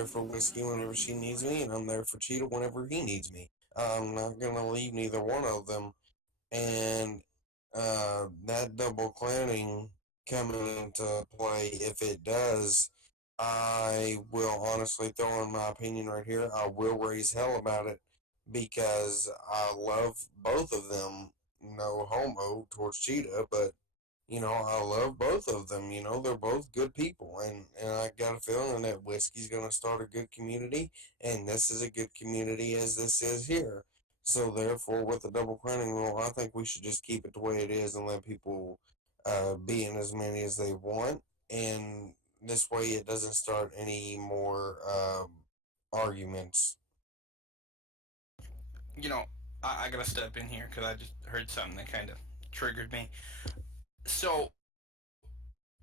there for Whiskey whenever she needs me, and I'm there for Cheetah whenever he needs me. I'm not gonna leave neither one of them, and that double clanning coming into play, if it does, I will honestly throw in my opinion right here. I will raise hell about it because I love both of them. No homo towards Cheetah, but I love both of them. They're both good people, and I got a feeling that Whiskey's gonna start a good community, and this is a good community as this is here. So therefore, with the double crowning rule, I think we should just keep it the way it is and let people be in as many as they want, and this way it doesn't start any more arguments. You know, I gotta step in here because I just heard something that kind of triggered me. So,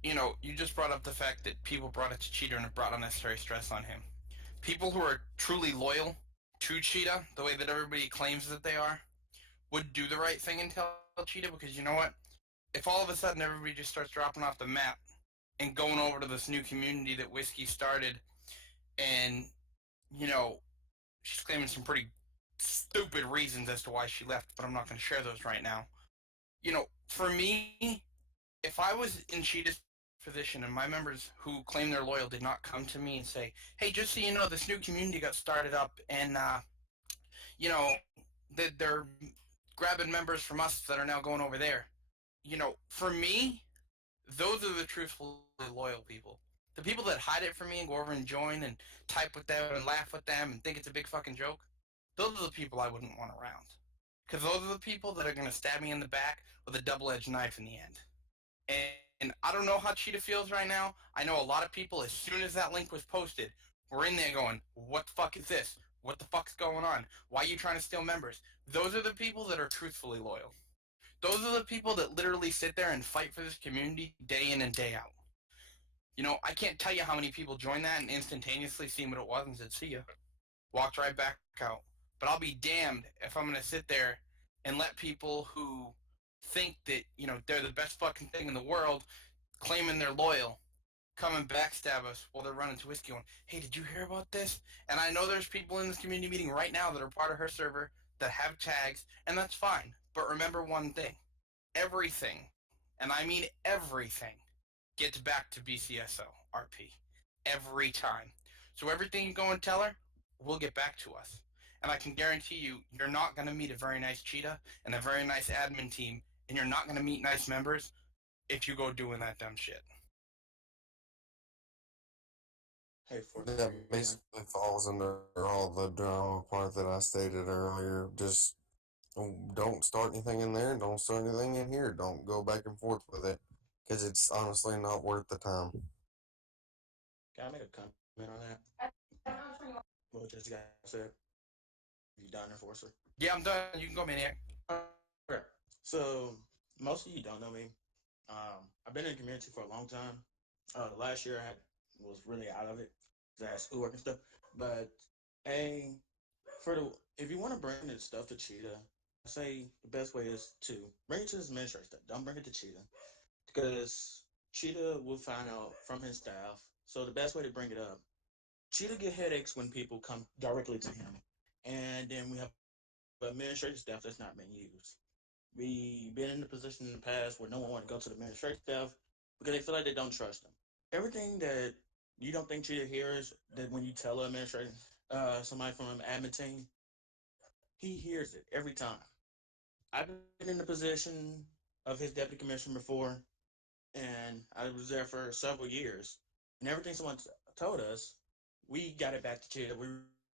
you just brought up the fact that people brought it to Cheetah and it brought unnecessary stress on him. People who are truly loyal to Cheetah, the way that everybody claims that they are, would do the right thing and tell Cheetah because you know what? If all of a sudden everybody just starts dropping off the map and going over to this new community that Whiskey started, and you know she's claiming some pretty stupid reasons as to why she left, but I'm not going to share those right now. For me, if I was in Cheetah's position and my members who claim they're loyal did not come to me and say, "Hey, just so you know, this new community got started up, and you know, they're grabbing members from us that are now going over there." For me, those are the truthfully loyal people. The people that hide it from me and go over and join and type with them and laugh with them and think it's a big fucking joke, those are the people I wouldn't want around. Because those are the people that are going to stab me in the back with a double-edged knife in the end. And I don't know how Cheetah feels right now. I know a lot of people, as soon as that link was posted, were in there going, what the fuck is this? What the fuck's going on? Why are you trying to steal members? Those are the people that are truthfully loyal. Those are the people that literally sit there and fight for this community day in and day out. I can't tell you how many people joined that and instantaneously seen what it was and said, see ya. Walked right back out. But I'll be damned if I'm going to sit there and let people who think that, they're the best fucking thing in the world, claiming they're loyal, come and backstab us while they're running to Whiskey going, hey, did you hear about this? And I know there's people in this community meeting right now that are part of her server that have tags, and that's fine. But remember one thing. Everything, and I mean everything, gets back to BCSO RP. Every time. So everything you go and tell her will get back to us. And I can guarantee you, you're not going to meet a very nice Cheetah and a very nice admin team, and you're not going to meet nice members if you go doing that dumb shit. Hey, for the That record, Leon. basically falls under all the drama part that I stated earlier. Just don't start anything in there. Don't start anything in here. Don't go back and forth with it because it's honestly not worth the time. Can I make a comment on that? What Jessica said? You done, Enforcer? Yeah, I'm done. You can go, Maniac. Okay. So, most of you don't know me. I've been in the community for a long time. Last year was really out of it because I had schoolwork and stuff. But a if you want to bring this stuff to Cheetah, I say the best way is to bring it to his administrator stuff. Don't bring it to Cheetah because Cheetah will find out from his staff. So the best way to bring it up, Cheetah get headaches when people come directly to him, and then we have administrative staff that's not been used. We been in the position in the past where no one want to go to the administrative staff because they feel like they don't trust them. Everything that you don't think Cheetah hears, that when you tell an administrator, somebody from an admin team, he hears it every time. I've been in the position of his deputy commissioner before, and I was there for several years. And everything someone told us, we got it back to Cheetah. We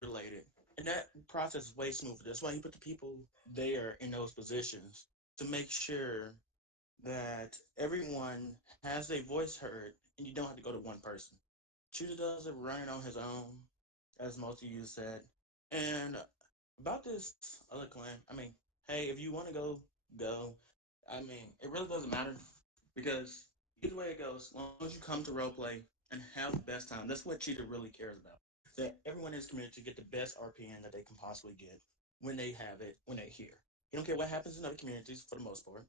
related, and that process is way smoother. That's why he put the people there in those positions to make sure that everyone has their voice heard, and you don't have to go to one person. Cheetah does it running on his own, as most of you said. And about this other clan, I mean, hey, if you want to go, go. I mean, it really doesn't matter because either way it goes, as long as you come to roleplay and have the best time, that's what Cheetah really cares about. That everyone in his community get the best RPN that they can possibly get when they have it, when they're here. He don't care what happens in other communities for the most part.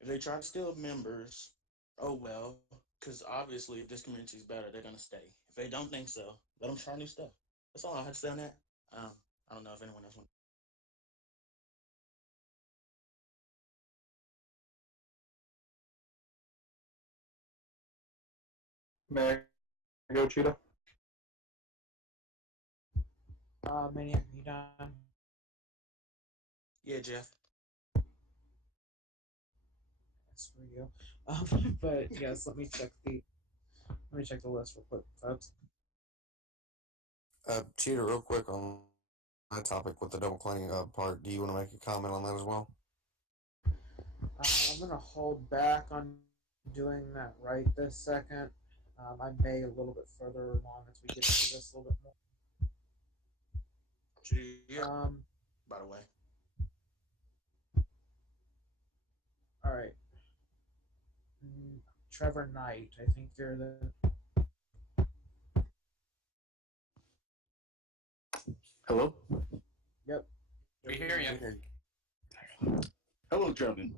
If they try to steal members, oh well, because obviously if this community is better, they're gonna stay. If they don't think so, let them try new stuff. That's all I had to say on that. Um, I don't know if anyone else wants. May I go, Cheetah? Maniac, are you done? Yeah, Jeff. Screw you. But yes, let me check the list real quick, folks. Cheater, real quick on my topic with the double cleaning part. Do you want to make a comment on that as well? I'm gonna hold back on doing that right this second. I may a little bit further along as we get into this a little bit Yeah. more. By the way. All right. Trevor Knight, I think you're the. Hello? Yep. We hear you. Hello, gentlemen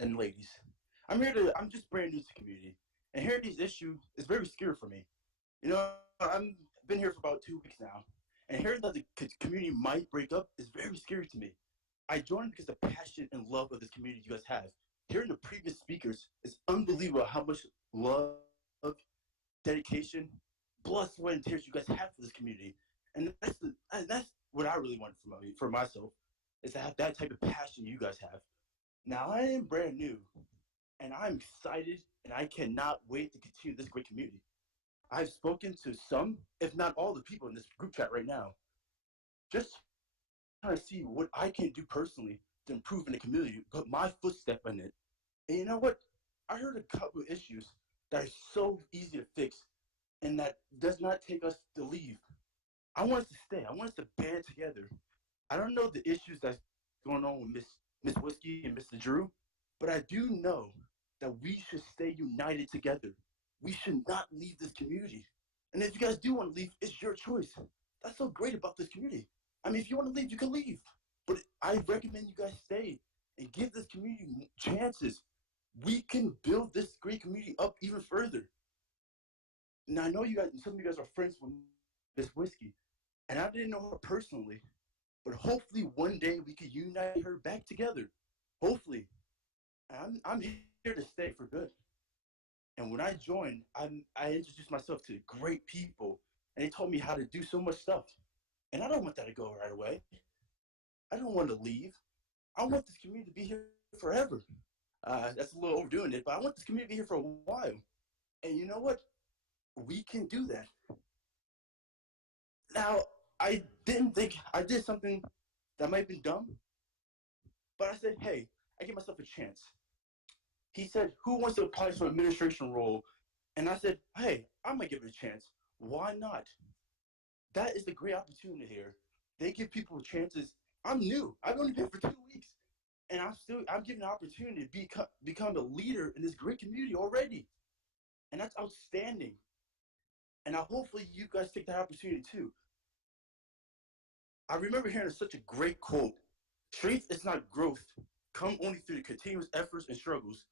and ladies. I'm just brand new to the community, and hearing these issues is very scary for me. You know, I've been here for about 2 weeks now, and hearing that the community might break up is very scary to me. I joined because of the passion and love of this community you guys have. Hearing the previous speakers is unbelievable how much love, dedication, blood, sweat, and tears you guys have for this community. And that's what I really want for myself, is to have that type of passion you guys have. Now I am brand new, and I'm excited, and I cannot wait to continue this great community. I've spoken to some, if not all, the people in this group chat right now, just trying to see what I can do personally to improve in the community, put my footstep in it. And you know what? I heard a couple of issues that are so easy to fix, and that does not take us to leave. I want us to stay. I want us to band together. I don't know the issues that's going on with Miss Whiskey and Mr. Drew, but I do know that we should stay united together. We should not leave this community. And if you guys do want to leave, it's your choice. That's so great about this community. I mean, if you want to leave, you can leave. But I recommend you guys stay and give this community chances. We can build this great community up even further. Now, I know some of you guys are friends with Miss Whiskey, and I didn't know her personally, but hopefully one day we could unite her back together. Hopefully. I'm here to stay for good. And when I joined, I introduced myself to great people, and they told me how to do so much stuff. And I don't want that to go right away. I don't want to leave. I want this community to be here forever. That's a little overdoing it, but I want this community to be here for a while. And you know what? We can do that. Now, I didn't think I did something that might have been dumb, but I said, hey, I give myself a chance. He said, who wants to apply for an administration role? And I said, hey, I might give it a chance. Why not? That is the great opportunity here. They give people chances. I'm new. I've only been for 2 weeks. And I'm given an opportunity to become a leader in this great community already. And that's outstanding. And hopefully you guys take that opportunity too. I remember hearing such a great quote. Strength is not growth. Come only through the continuous efforts and struggles.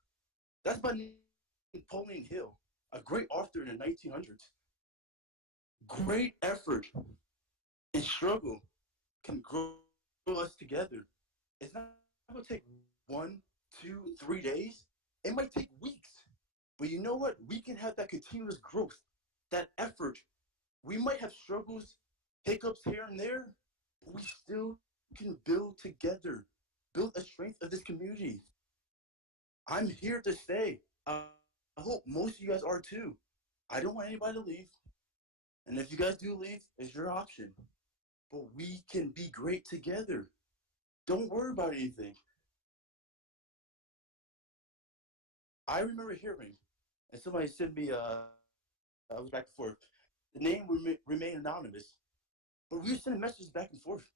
That's by Napoleon Hill, a great author in the 1900s. Great effort and struggle can grow us together. It's not going to take 1, 2, 3 days. It might take weeks. But you know what? We can have that continuous growth, that effort. We might have struggles, hiccups here and there, but we still can build together, build a strength of this community. I'm here to stay. I hope most of you guys are too. I don't want anybody to leave. And if you guys do leave, it's your option. But we can be great together. Don't worry about anything. I remember hearing, and somebody sent me, I was back and forth. The name remained anonymous, but we were sending messages back and forth.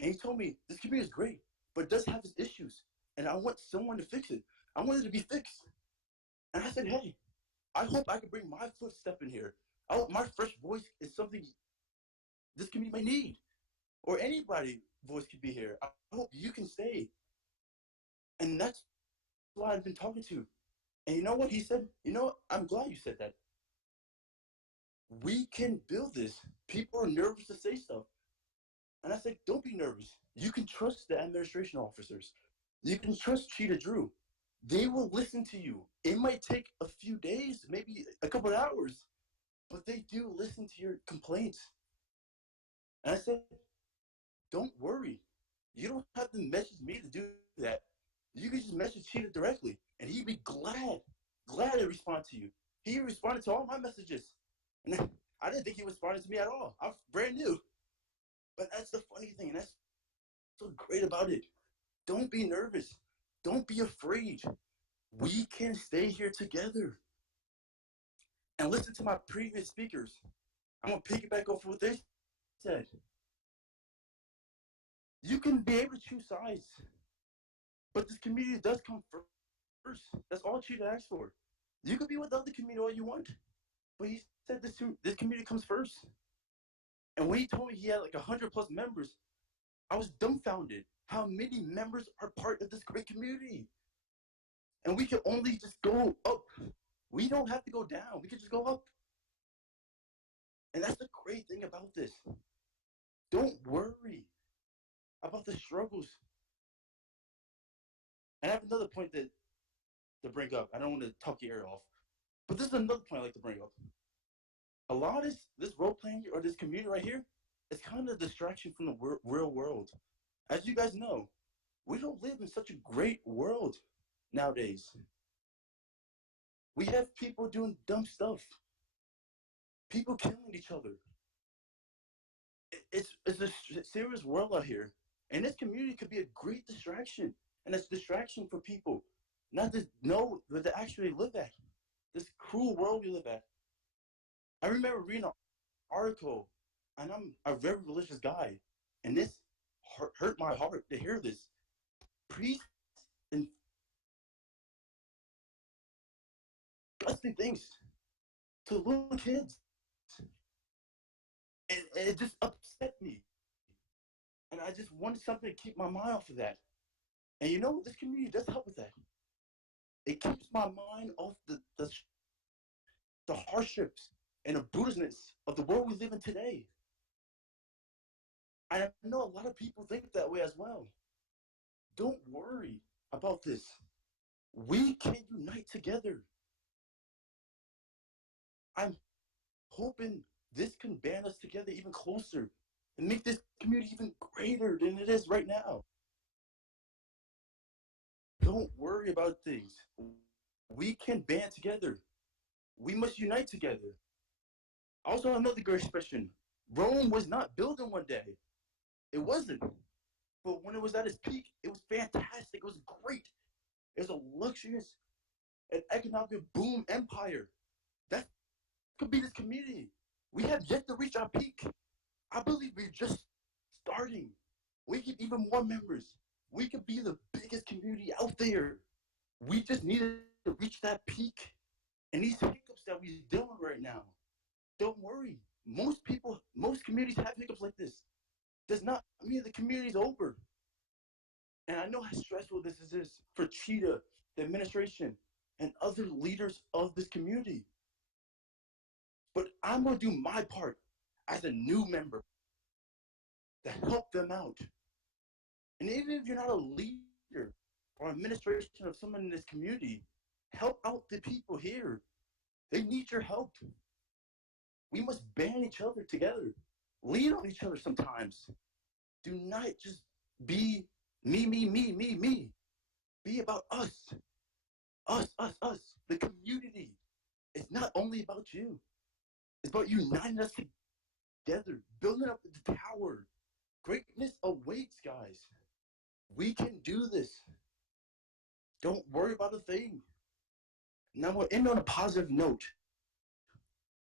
And he told me, this community is great, but it does have its issues. And I want someone to fix it. I want it to be fixed. And I said, hey, I hope I can bring my footstep in here. I hope my fresh voice is something this community may need. Or anybody voice could be here. I hope you can stay. And that's why I've been talking to. And you know what he said? You know what? I'm glad you said that. We can build this. People are nervous to say stuff. And I said, don't be nervous. You can trust the administration officers. You can trust Cheetah Drew. They will listen to you. It might take a few days, maybe a couple of hours, but they do listen to your complaints. And I said, don't worry. You don't have to message me to do that. You can just message Cheetah directly, and he'd be glad to respond to you. He responded to all my messages. And I didn't think he responded to me at all. I'm brand new. But that's the funny thing, and that's so great about it. Don't be nervous. Don't be afraid. We can stay here together. And listen to my previous speakers. I'm going to piggyback off of what they said. You can be able to choose sides, but this community does come first. That's all Cheetah asked for. You could be with the other community all you want, but he said this community comes first. And when he told me he had like 100 plus members, I was dumbfounded how many members are part of this great community. And we can only just go up. We don't have to go down. We can just go up. And that's the great thing about this. Don't worry about the struggles. And I have another point to bring up. I don't want to talk your ear off. But this is another point I like to bring up. A lot of this role playing or this community right here is kind of a distraction from the real world. As you guys know, we don't live in such a great world nowadays. We have people doing dumb stuff. People killing each other. It's a serious world out here. And this community could be a great distraction. And it's a distraction for people. Not to know where they actually live at. This cruel world we live at. I remember reading an article, and I'm a very religious guy, and this hurt my heart to hear this. Priests and disgusting things to little kids. And it just upset me. And I just wanted something to keep my mind off of that. And you know, this community does help with that. It keeps my mind off the hardships and the brutalness of the world we live in today. I know a lot of people think that way as well. Don't worry about this. We can unite together. I'm hoping this can band us together even closer and make this community even greater than it is right now. Don't worry about things. We can band together. We must unite together. Also, another great expression. Rome was not built in one day. It wasn't. But when it was at its peak, it was fantastic. It was great. It was a luxurious and economic boom empire. That could be this community. We have yet to reach our peak. I believe we're just starting. We get even more members. We could be the biggest community out there. We just need to reach that peak. And these hiccups that we're dealing with right now, don't worry. Most communities have hiccups like this. Does not mean the community's over. And I know how stressful this is for Cheetah, the administration, and other leaders of this community. But I'm going to do my part as a new member to help them out. And even if you're not a leader or administration of someone in this community, help out the people here. They need your help. We must band each other together. Lean on each other sometimes. Do not just be me. Be about us. Us. The community. It's not only about you. It's about uniting us together, building up the tower. Greatness awaits, guys. We can do this. Don't worry about a thing. Now we'll end on a positive note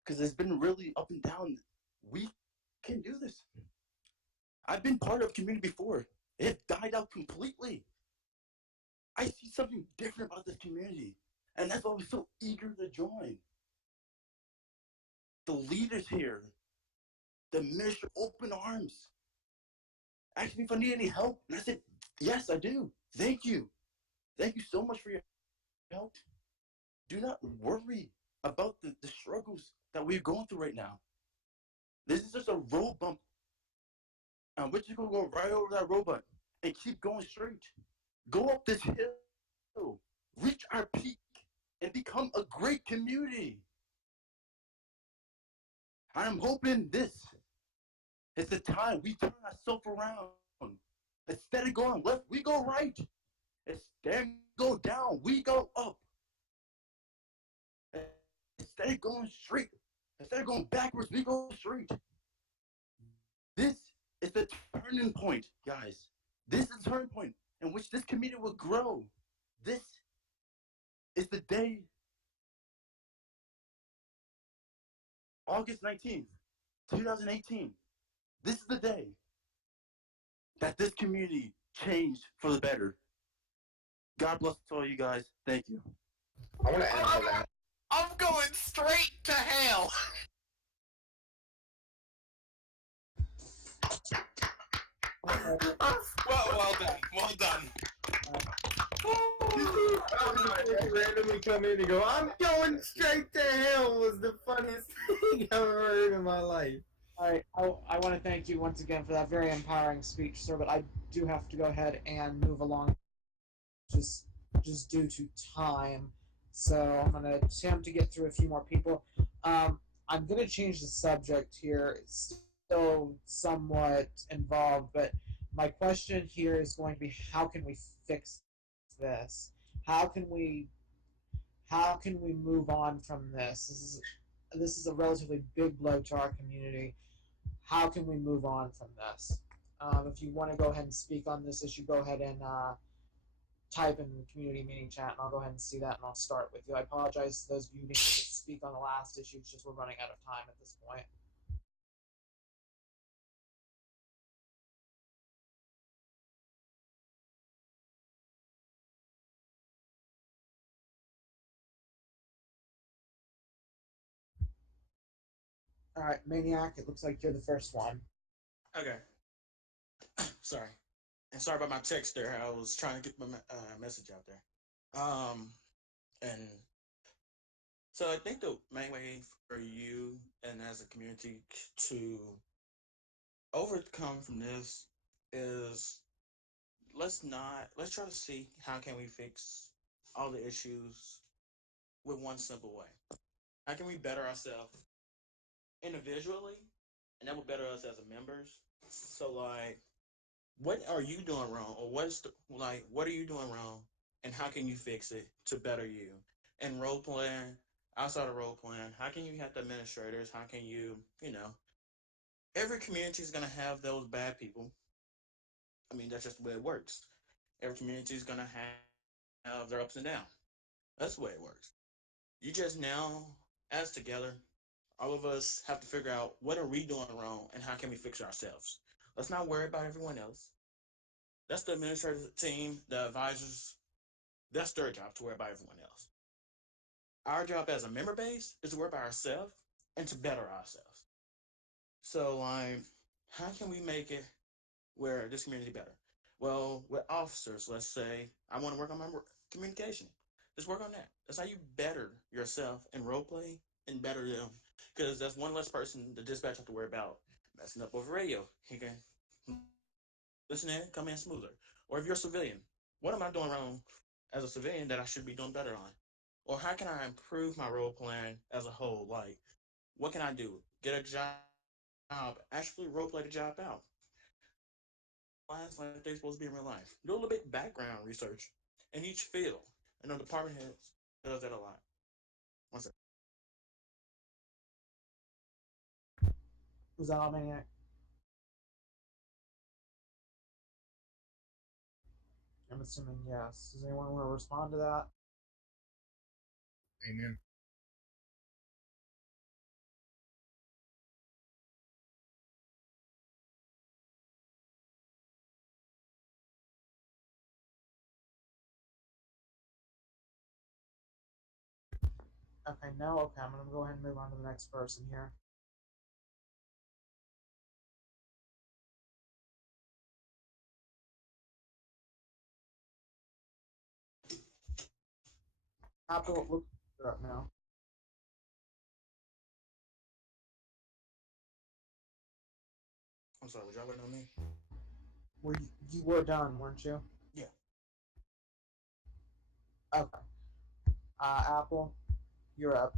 because it's been really up and down. We can do this. I've been part of a community before. It died out completely. I see something different about this community, and that's why I was so eager to join. The leaders here, the minister, open arms. Asked me if I need any help, and I said, yes, I do. Thank you. Thank you so much for your help. Do not worry about the struggles that we're going through right now. This is just a road bump. And we're just going to go right over that road bump and keep going straight. Go up this hill, reach our peak, and become a great community. I'm hoping this is the time we turn ourselves around. Instead of going left, we go right. Instead of go down, we go up. Instead of going straight, instead of going backwards, we go straight. This is the turning point, guys. This is the turning point in which this community will grow. This is the day, August 19th, 2018. This is the day that this community changed for the better. God bless all you guys. Thank you. I want to add to that. I'm going straight to hell. Well done. Well done. Randomly come in and go, I'm going straight to hell was the funniest thing I've ever heard in my life. All right, I want to thank you once again for that very empowering speech, sir. But I do have to go ahead and move along, just due to time. So I'm going to attempt to get through a few more people. I'm going to change the subject here. It's still somewhat involved, but my question here is going to be: how can we fix this? How can we move on from this? This is a relatively big blow to our community. How can we move on from this? If you want to go ahead and speak on this issue, go ahead and type in the community meeting chat, and I'll go ahead and see that, and I'll start with you. I apologize to those of you who didn't speak on the last issue. It's just we're running out of time at this point. All right, Maniac, it looks like you're the first one. Okay. Sorry. And sorry about my text there. I was trying to get my message out there. And so I think the main way for you and as a community to overcome from this is let's try to see how can we fix all the issues with one simple way. How can we better ourselves individually, and that will better us as a members. So like, what are you doing wrong, or what are you doing wrong, and how can you fix it to better you? And role playing, outside of role playing, how can you have the administrators? How can you, every community is gonna have those bad people. I mean, that's just the way it works. Every community is gonna have their ups and downs. That's the way it works. You just now, as together, all of us have to figure out what are we doing wrong and how can we fix ourselves. Let's not worry about everyone else. That's the administrative team, the advisors. That's their job to worry about everyone else. Our job as a member base is to worry about ourselves and to better ourselves. So, like, how can we make it where this community better? Well, with officers, let's say I want to work on my communication. Just work on that. That's how you better yourself and role play and better them. Because that's one less person the dispatch have to worry about messing up over radio. He can listen in, come in smoother. Or if you're a civilian, what am I doing wrong as a civilian that I should be doing better on? Or how can I improve my role playing as a whole? Like, what can I do? Get a job, actually role play the job out. Lives like they're supposed to be in real life. Do a little bit background research in each field. I know department heads does that a lot. One second. Was that all, Maniac? I'm assuming yes. Does anyone want to respond to that? Amen. Okay, no? Okay, I'm going to go ahead and move on to the next person here. Apple, look, you're up now. I'm sorry, was y'all waiting on me? You were done, weren't you? Yeah. Okay. Apple, you're up.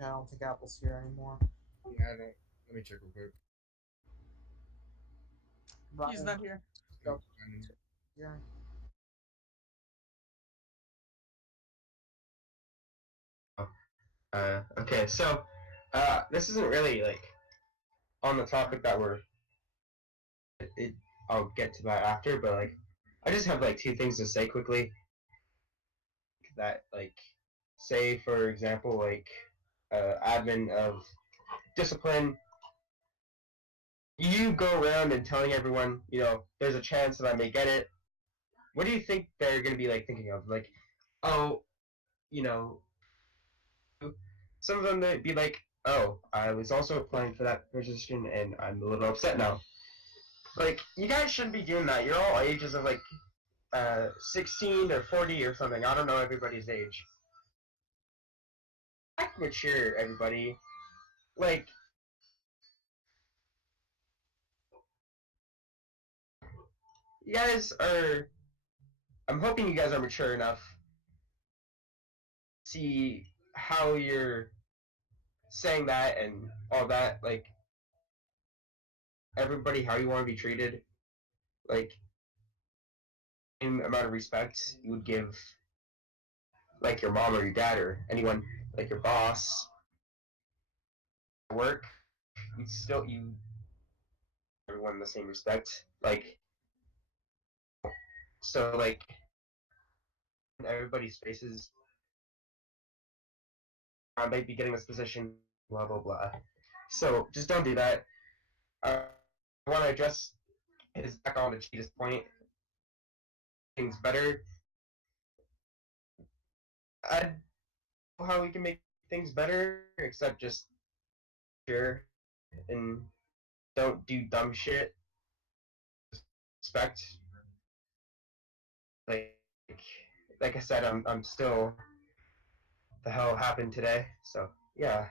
I don't think Apple's here anymore. Yeah, I don't. Let me check real quick. He's Ryan, not here. go. Yeah. Okay, so this isn't really like on the topic that we're. I'll get to that after, but like, I just have like two things to say quickly. That like, say for example, like, admin of discipline. You go around and telling everyone, there's a chance that I may get it. What do you think they're gonna be like thinking of? Like, oh, you know, some of them might be like, oh, I was also applying for that position and I'm a little upset now. Like, you guys shouldn't be doing that. You're all ages of like 16 or 40 or something. I don't know everybody's age. Act mature, everybody. Like, you guys are. I'm hoping you guys are mature enough to see how you're saying that and all that. Like, everybody, how you want to be treated. Like, same amount of respect you would give like your mom or your dad or anyone, like your boss at work, you everyone the same respect. Like, so like in everybody's faces, I might be getting this position, blah blah blah. So just don't do that. I want to address his back on the Cheetah's point. Things better. I don't know how we can make things better except just sure and don't do dumb shit. Respect. Like like I said, I'm still the hell happened today. So yeah,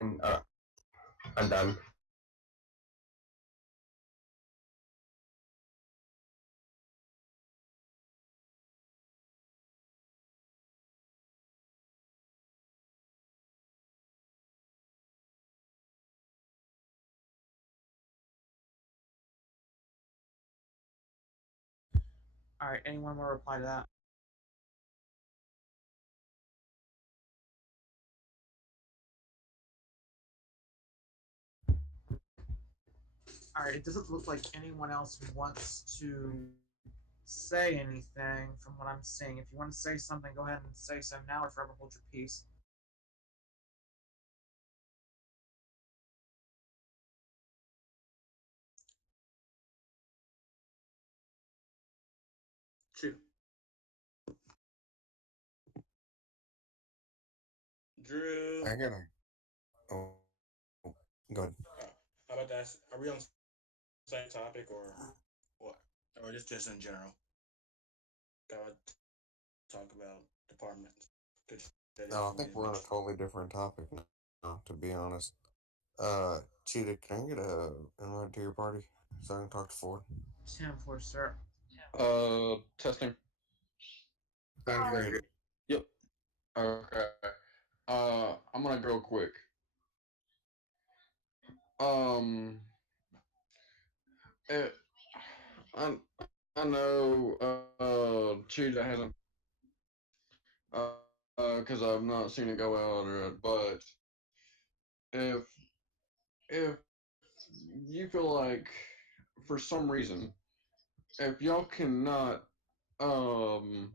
and I'm done. All right. Anyone want to reply to that? All right. It doesn't look like anyone else wants to say anything from what I'm seeing. If you want to say something, go ahead and say so now, or forever hold your peace. Shoot. Drew. I gotta. Oh, go ahead. How about that? Are we on the same topic or what? Or just in general? Gotta talk about departments. Good No, I think we're on a totally different topic now, to be honest. Cheetah, can I get a invite to your party so I can talk to Ford? 10-4, sir. Testing. Sounds great. Yep. Okay. I'm gonna go quick. Um, it, I, I know, Cheetah hasn't, cause I've not seen it go out yet, but if, if you feel like, for some reason, if y'all cannot, feel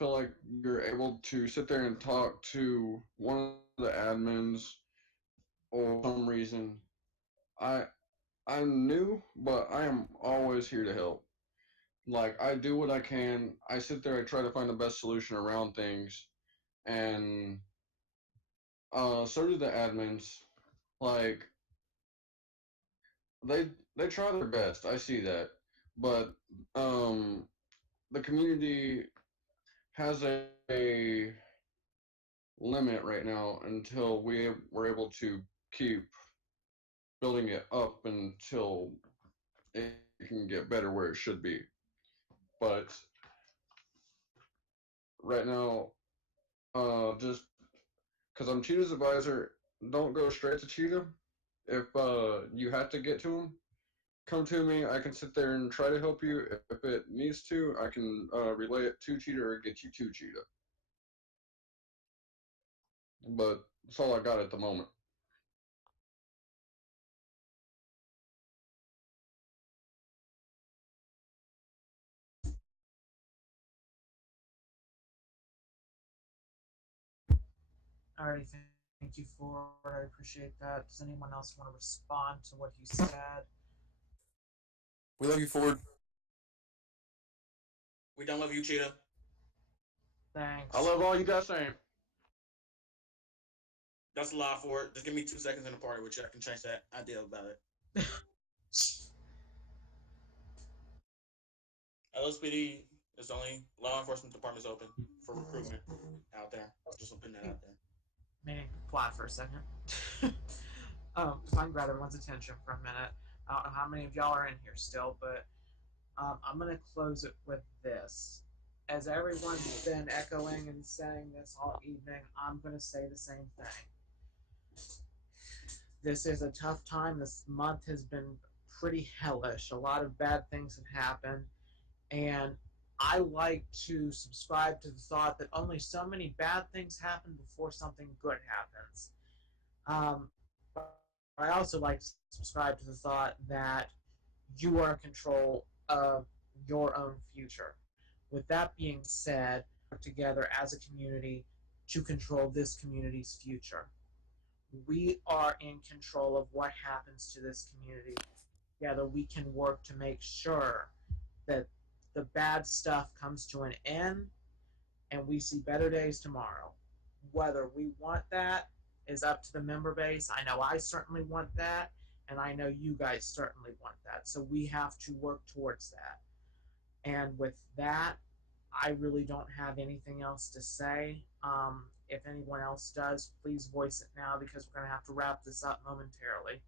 like you're able to sit there and talk to one of the admins or for some reason, I I'm new, but I am always here to help. Like I do what I can. I sit there, I try to find the best solution around things, and so do the admins. Like they they try their best. I see that, but the community has a limit right now until we were able to keep building it up until it can get better where it should be. But right now, just because I'm Cheetah's advisor, don't go straight to Cheetah. If you have to get to him, come to me. I can sit there and try to help you. If it needs to, I can relay it to Cheetah or get you to Cheetah. But that's all I got at the moment. Alrighty, thank you for it. I appreciate that. Does anyone else want to respond to what he said? We love you, Ford. We don't love you, Cheetah. Thanks. I love all you guys saying. That's a lot for it. Just give me 2 seconds in the party with you. I can change that idea about it. LSPD is the only law enforcement department is open for recruitment out there. Just putting that out there. Meaning flat for a second. If I can grab everyone's attention for a minute. I don't know how many of y'all are in here still, but I'm going to close it with this. As everyone's been echoing and saying this all evening, I'm going to say the same thing. This is a tough time. This month has been pretty hellish. A lot of bad things have happened. And I like to subscribe to the thought that only so many bad things happen before something good happens. But I also like to subscribe to the thought that you are in control of your own future. With that being said, work together as a community to control this community's future. We are in control of what happens to this community. Together, we can work to make sure that the bad stuff comes to an end and we see better days tomorrow. Whether we want that is up to the member base. I know I certainly want that, and I know you guys certainly want that. So we have to work towards that. And with that, I really don't have anything else to say. If anyone else does, please voice it now because we're going to have to wrap this up momentarily.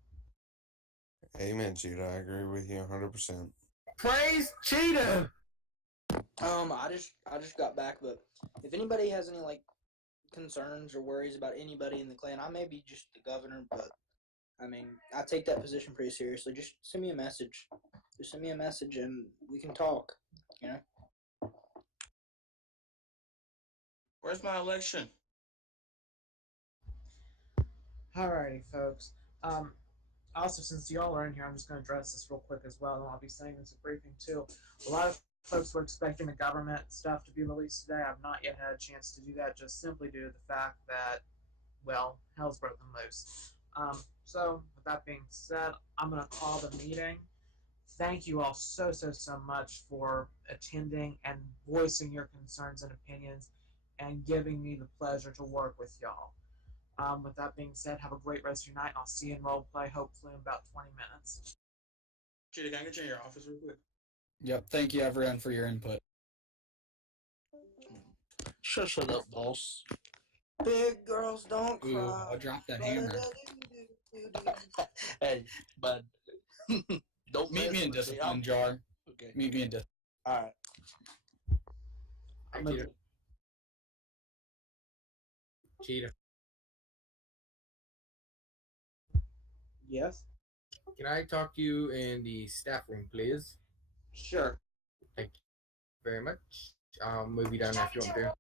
Amen, Cheetah. I agree with you 100%. Praise Cheetah! I just got back, but if anybody has any like concerns or worries about anybody in the clan, I may be just the governor, but I mean, I take that position pretty seriously. Just send me a message. Just send me a message and we can talk, you know? Where's my election? Alrighty, folks. Also, since y'all are in here, I'm just going to address this real quick as well, and I'll be saying this at briefing too. A lot of folks were expecting the government stuff to be released today. I've not yet had a chance to do that, just simply due to the fact that, well, hell's broken loose. So, with that being said, I'm going to call the meeting. Thank you all so much for attending and voicing your concerns and opinions and giving me the pleasure to work with y'all. With that being said, have a great rest of your night, and I'll see you in role play hopefully in about 20 minutes. Cheetah, can I get you in your office real quick? Yep. Thank you, everyone, for your input. Shut up, boss. Big girls don't cry. Ooh, I'll drop that hammer. Hey, bud. Don't Meet me in discipline, Jar. Okay. Meet me in discipline. All right. Cheetah. Cheetah. Yes? Can I talk to you in the staff room, please? Sure. Thank you very much. I'll move you down there if you want me to.